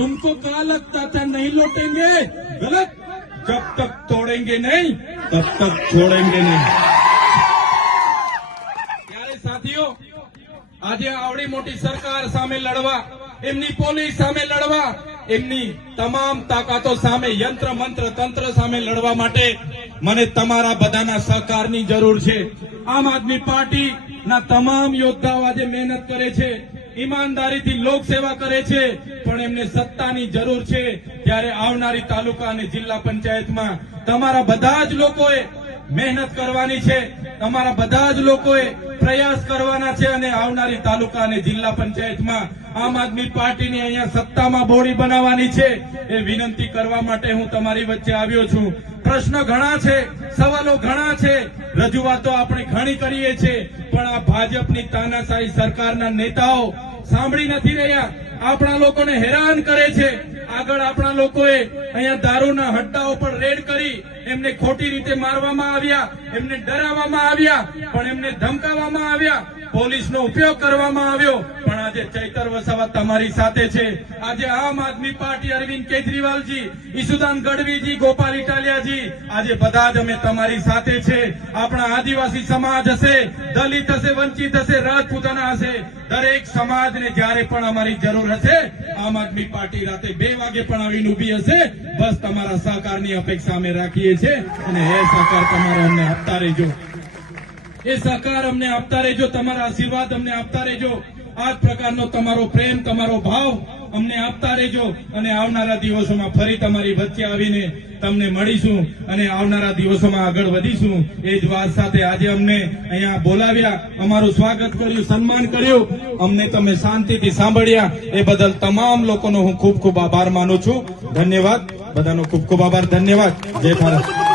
तुमको क्या लगता था नहीं लौटेंगे? गलत। जब तक तोड़ेंगे नहीं तब तक छोड़ेंगे नहीं। ત્યારે સાથીઓ, આજે આવડી મોટી સરકાર સામે લડવા, એમની પોલીસ સામે લડવા, એમની તમામ તાકાતો સામે, યંત્ર મંત્ર તંત્ર સામે લડવા માટે મને તમારા બધાના સહકારની જરૂર છે। આમ આદમી પાર્ટીના તમામ યોદ્ધાઓ આજે મહેનત કરે છે, ઈમાનદારીથી લોકસેવા કરે છે, પણ એમને સત્તાની જરૂર છે। ત્યારે આવનારી તાલુકા અને જિલ્લા પંચાયતમાં તમારા બધા જ લોકોએ મહેનત કરવાની છે, તમારા બધા જ લોકોએ પ્રયાસ કરવાના છે અને આવનારી તાલુકા અને જિલ્લા પંચાયતમાં આમ આદમી પાર્ટીની અહીંયા સત્તામાં બોડી બનાવવાની છે। એ વિનંતી કરવા માટે હું તમારી વચ્ચે આવ્યો છું। પ્રશ્નો ઘણા છે, સવાલો ઘણા છે, રજૂઆતો આપણે ઘણી કરીએ છીએ, પણ આ ભાજપની તાનાશાહી સરકારના નેતાઓ સાંભળી નથી રહ્યા, આપણા લોકોને હેરાન કરે છે। આગળ આપણા લોકોએ અહીંયા દારૂના હડ્ડાઓ પર રેડ કરી એમને ખોટી રીતે મારવામાં આવ્યા, એમને ડરાવવામાં આવ્યા, પણ એમને ધમકાવવામાં આવ્યા, પોલીસનો ઉપયોગ કરવામાં આવ્યો। પણ આજે ચૈતર વસાવા તમારી સાથે છે। આજે આમ આદમી પાર્ટી, અરવિંદ કેજરીવાલજી, ઈસુદાન ગઢવીજી, ગોપાલ ઇટાલિયાજી, આજે બધા જ અમે તમારી સાથે છે। આપણા આદિવાસી સમાજ હશે, દલિત હશે, વંચિત હશે, રાજપૂતાના હશે, દરેક સમાજને જ્યારે પણ અમારી જરૂર હશે, આમ આદમી પાર્ટી રાતે 2 વાગે પણ આવીને ઉભી હશે। બસ તમારા સહકારની અપેક્ષા અમે રાખીએ છીએ અને એ સહકાર તમારો અમને આપતા રહેજો, એ સહકાર અમને આપતા રહેજો, તમારા આશીર્વાદ અમને આપતા રહેજો, આ જ પ્રકારનો તમારો પ્રેમ, તમારો ભાવ અમને આપતા રહેજો અને આવનારા દિવસોમાં ફરી તમારી વચ્ચે આવીને તમને મળીશું અને આવનારા દિવસોમાં આગળ વધીશું। એ જ વાત સાથે આજે અમને અહીંયા બોલાવ્યા, અમારું સ્વાગત કર્યું, સન્માન કર્યું, અમને તમે શાંતિથી સાંભળ્યા, એ બદલ તમામ લોકોનો હું ખૂબ ખૂબ આભાર માનું છું। ધન્યવાદ, બધાનો ખૂબ ખૂબ આભાર, ધન્યવાદ। જય ભારત।